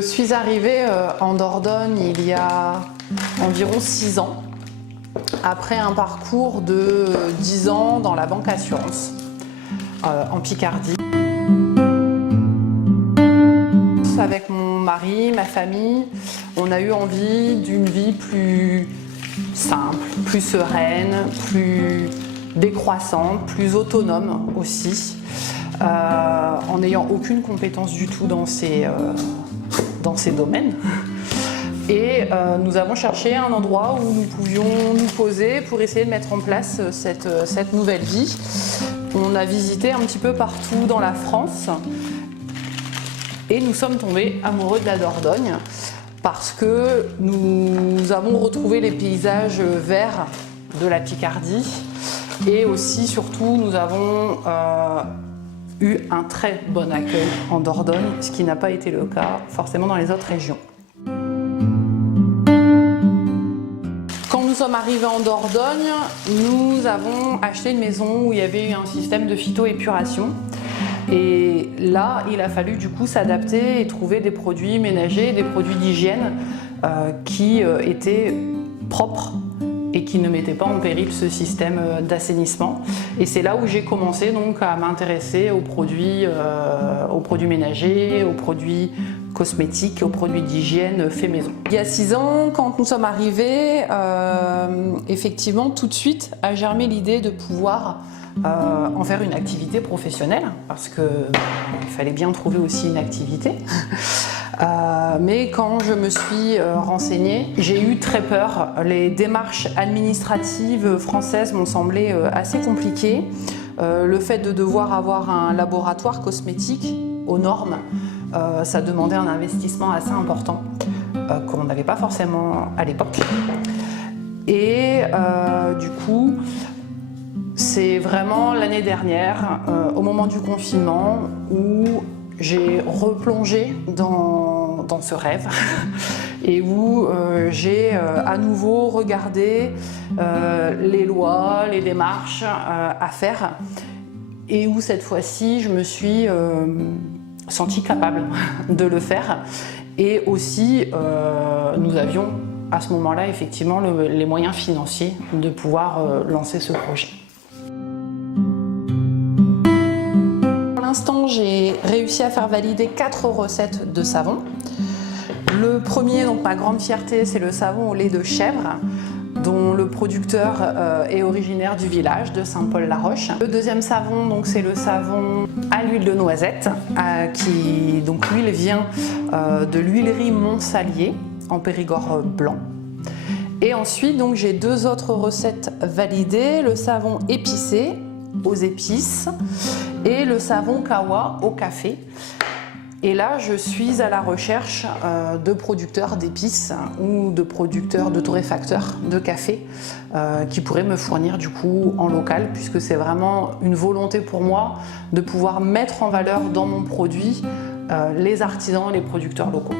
Je suis arrivée en Dordogne il y a environ 6 ans, après un parcours de 10 ans dans la banque assurance, en Picardie. Avec mon mari, ma famille, on a eu envie d'une vie plus simple, plus sereine, plus décroissante, plus autonome aussi, en n'ayant aucune compétence du tout dans ces domaines. Et nous avons cherché un endroit où nous pouvions nous poser pour essayer de mettre en place cette nouvelle vie. On a visité un petit peu partout dans la France et nous sommes tombés amoureux de la Dordogne parce que nous avons retrouvé les paysages verts de la Picardie et aussi, surtout, nous avons eu un très bon accueil en Dordogne, ce qui n'a pas été le cas forcément dans les autres régions. Quand nous sommes arrivés en Dordogne, nous avons acheté une maison où il y avait eu un système de phytoépuration. Et là, il a fallu du coup s'adapter et trouver des produits ménagers, des produits d'hygiène qui étaient propres et qui ne mettaient pas en péril ce système d'assainissement. Et c'est là où j'ai commencé donc à m'intéresser aux produits ménagers, aux produits cosmétiques, aux produits d'hygiène fait maison. Il y a 6 ans, quand nous sommes arrivés, effectivement, tout de suite a germé l'idée de pouvoir en faire une activité professionnelle, parce qu'il fallait bien trouver aussi une activité. Mais quand je me suis renseignée, j'ai eu très peur. Les démarches administratives françaises m'ont semblé assez compliquées. Le fait de devoir avoir un laboratoire cosmétique aux normes, ça demandait un investissement assez important qu'on n'avait pas forcément à l'époque. Et du coup, c'est vraiment l'année dernière, au moment du confinement, où j'ai replongé dans ce rêve et où j'ai à nouveau regardé les lois, les démarches à faire et où cette fois-ci je me suis sentie capable de le faire. Et aussi nous avions à ce moment-là effectivement les moyens financiers de pouvoir lancer ce projet. Pour l'instant, j'ai réussi à faire valider 4 recettes de savon. Le premier, donc ma grande fierté, c'est le savon au lait de chèvre, dont le producteur est originaire du village de Saint-Paul-la-Roche. Le deuxième savon, c'est le savon à l'huile de noisette, donc l'huile vient de l'huilerie Montsalier en Périgord blanc. Et ensuite, donc j'ai 2 autres recettes validées, le savon épicé aux épices et le savon kawa au café. Et là, je suis à la recherche de producteurs d'épices ou de producteurs, de torréfacteurs de café qui pourraient me fournir du coup en local, puisque c'est vraiment une volonté pour moi de pouvoir mettre en valeur dans mon produit les artisans et les producteurs locaux.